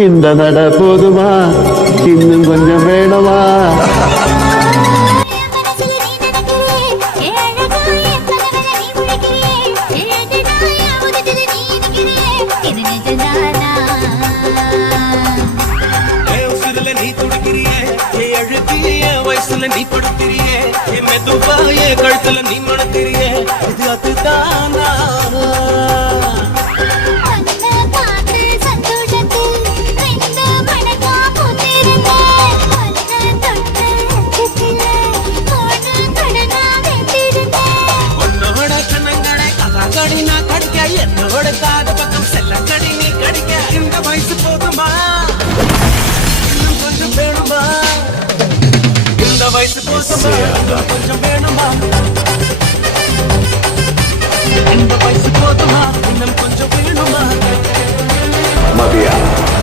இந்த நட போதுமா இன்னும் கொஞ்சம் வேணுமா நீ படுத்திரியே மெதுவா கழுத்துல நீ மணத்திரியே இது அதுதானா உன்னோட கண்ணங்கடை கதாகடி நான் கடிக்க என்னோட காது பக்கம் செல்ல கடி நீ கடிக்க இந்த வயசு போதுமா இன்னும் கொஞ்சம் வேணுமா இந்த வயசு போதுமா இன்னும் கொஞ்சம் வேணுமா இந்த வயசு போதுமா இன்னும் கொஞ்சம் வேணுமா மதியா